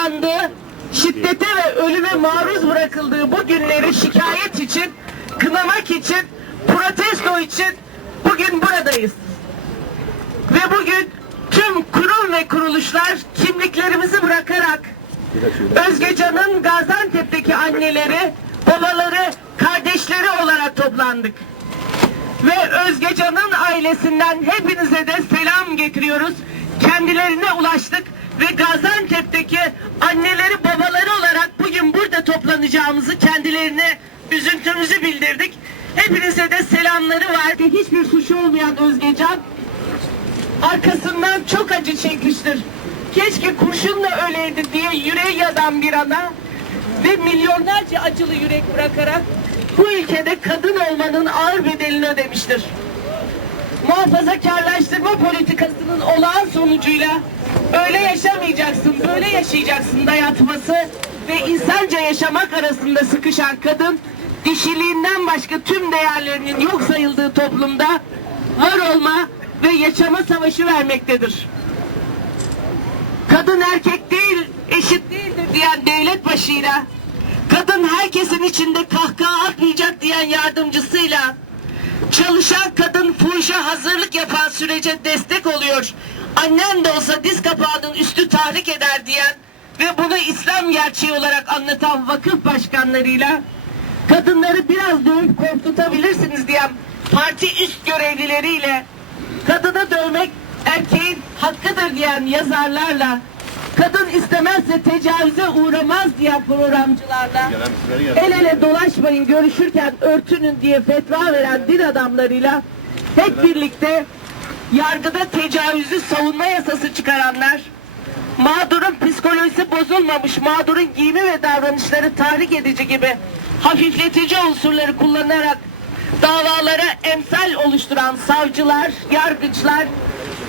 yaralandığı, şiddete ve ölüme maruz bırakıldığı bu günleri şikayet için, kınamak için, protesto için bugün buradayız. Ve bugün tüm kurum ve kuruluşlar kimliklerimizi bırakarak Özgecan'ın Gaziantep'teki anneleri, babaları, kardeşleri olarak toplandık. Ve Özgecan'ın ailesinden hepinize de selam getiriyoruz. Kendilerine ulaştık ve Gaziantep'teki anneleri babaları olarak bugün burada toplanacağımızı kendilerine üzüntümüzü bildirdik. Hepinize de selamları var. Hiçbir suçu olmayan Özgecan arkasından çok acı çekmiştir. Keşke kurşunla öleydi diye yüreği yanan bir ana ve milyonlarca acılı yürek bırakarak bu ülkede kadın olmanın ağır bedelini ödemiştir. Muhafazakarlaştırma politikasının olağan sonucuyla öyle yaşamayacaksın, böyle yaşayacaksın dayatması ve insanca yaşamak arasında sıkışan kadın dişiliğinden başka tüm değerlerinin yok sayıldığı toplumda var olma ve yaşama savaşı vermektedir. Kadın erkek değil, eşit değildir diyen devlet başıyla, kadın herkesin içinde kahkaha atmayacak diyen yardımcısıyla, çalışan kadın fuhuşa hazırlık yapan sürece destek oluyor, annen de olsa diz kapağının üstü tahrik eder diyen ve bunu İslam gerçeği olarak anlatan vakıf başkanlarıyla, kadınları biraz dövüp korkutabilirsiniz diyen parti üst görevlileriyle, kadını dövmek erkeğin hakkıdır diyen yazarlarla, kadın istemezse tecavüze uğramaz diyen programcılarla, el ele dolaşmayın görüşürken örtünün diye fetva veren din adamlarıyla hep birlikte yargıda tecavüzü savunma yasası çıkaranlar, mağdurun psikolojisi bozulmamış, mağdurun giyimi ve davranışları tahrik edici gibi hafifletici unsurları kullanarak davalara emsal oluşturan savcılar, yargıçlar,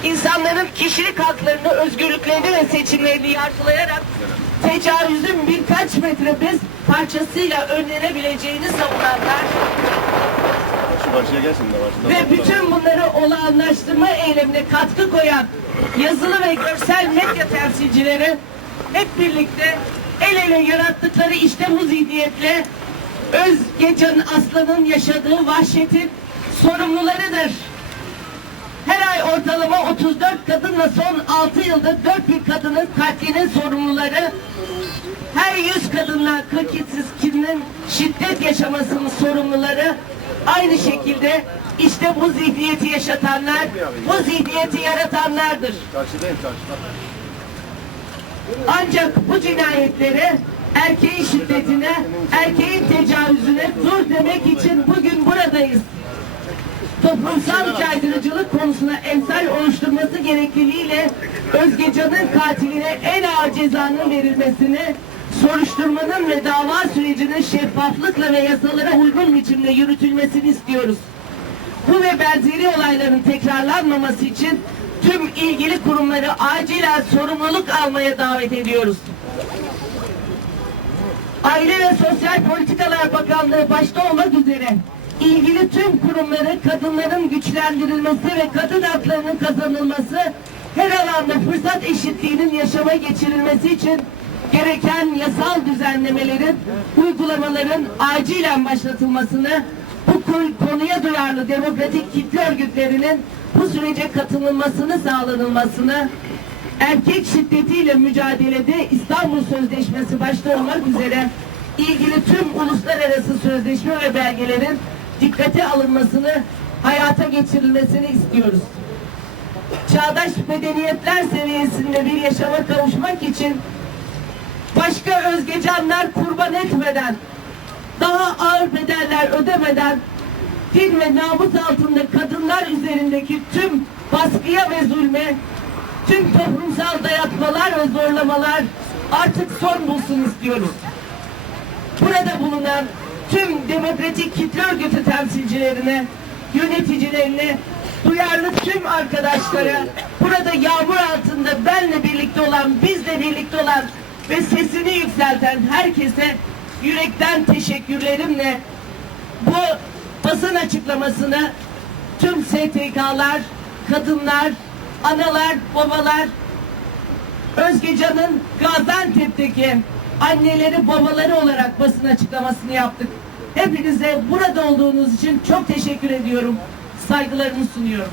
insanların kişilik haklarını, özgürlüklerini ve seçimlerini yargılayarak tecavüzün birkaç metre bez parçasıyla önlenebileceğini savunanlar karşıya gelsin de başından. ve bütün bunları olağanlaştırma eylemine katkı koyan yazılı ve görsel medya temsilcileri hep birlikte el ele yarattıkları işte bu zihniyetle Özgecan Aslan'ın yaşadığı vahşetin sorumlularıdır. Her ay ortalama 34 kadınla son 6 yılda 4 bin kadının katlinin sorumluları her 100 kadından 42'sinin şiddet yaşamasının sorumluları aynı şekilde işte bu zihniyeti yaşatanlar, bu zihniyeti yaratanlardır. Ancak bu cinayetlere, erkeğin şiddetine, erkeğin tecavüzüne dur demek için bugün buradayız. Toplumsal caydırıcılık konusuna emsal oluşturması gerekliliğiyle Özgecan'ın katiline en ağır cezanın verilmesini, soruşturmanın ve dava sürecinin şeffaflıkla ve yasalara uygun biçimde yürütülmesini istiyoruz. Bu ve benzeri olayların tekrarlanmaması için tüm ilgili kurumları acilen sorumluluk almaya davet ediyoruz. Aile ve Sosyal Politikalar Bakanlığı başta olmak üzere ilgili tüm kurumların kadınların güçlendirilmesi ve kadın haklarının kazanılması her alanda fırsat eşitliğinin yaşama geçirilmesi için gereken yasal düzenlemelerin, uygulamaların acilen başlatılmasını, bu konu- konuya duyarlı demokratik kitle örgütlerinin bu sürece katılılmasını sağlanılmasını, erkek şiddetiyle mücadelede İstanbul Sözleşmesi başta olmak üzere ilgili tüm uluslararası sözleşme ve belgelerin dikkate alınmasını, hayata geçirilmesini istiyoruz. Çağdaş medeniyetler seviyesinde bir yaşama kavuşmak için başka özgecanlar kurban etmeden, daha ağır bedeller ödemeden din ve namus altında kadınlar üzerindeki tüm baskıya ve zulme, tüm toplumsal dayatmalar ve zorlamalar artık son bulsun istiyoruz. Burada bulunan tüm demokratik kitle örgütü temsilcilerine, yöneticilerine, duyarlı tüm arkadaşlara, burada yağmur altında benle birlikte olan, bizle birlikte olan ve sesini yükselten herkese yürekten teşekkürlerimle bu basın açıklamasını tüm STK'lar, kadınlar, analar, babalar, Özgecan'ın Gaziantep'te Büyük'teki anneleri babaları olarak basın açıklamasını yaptık. Hepinize burada olduğunuz için çok teşekkür ediyorum. Saygılarımı sunuyorum.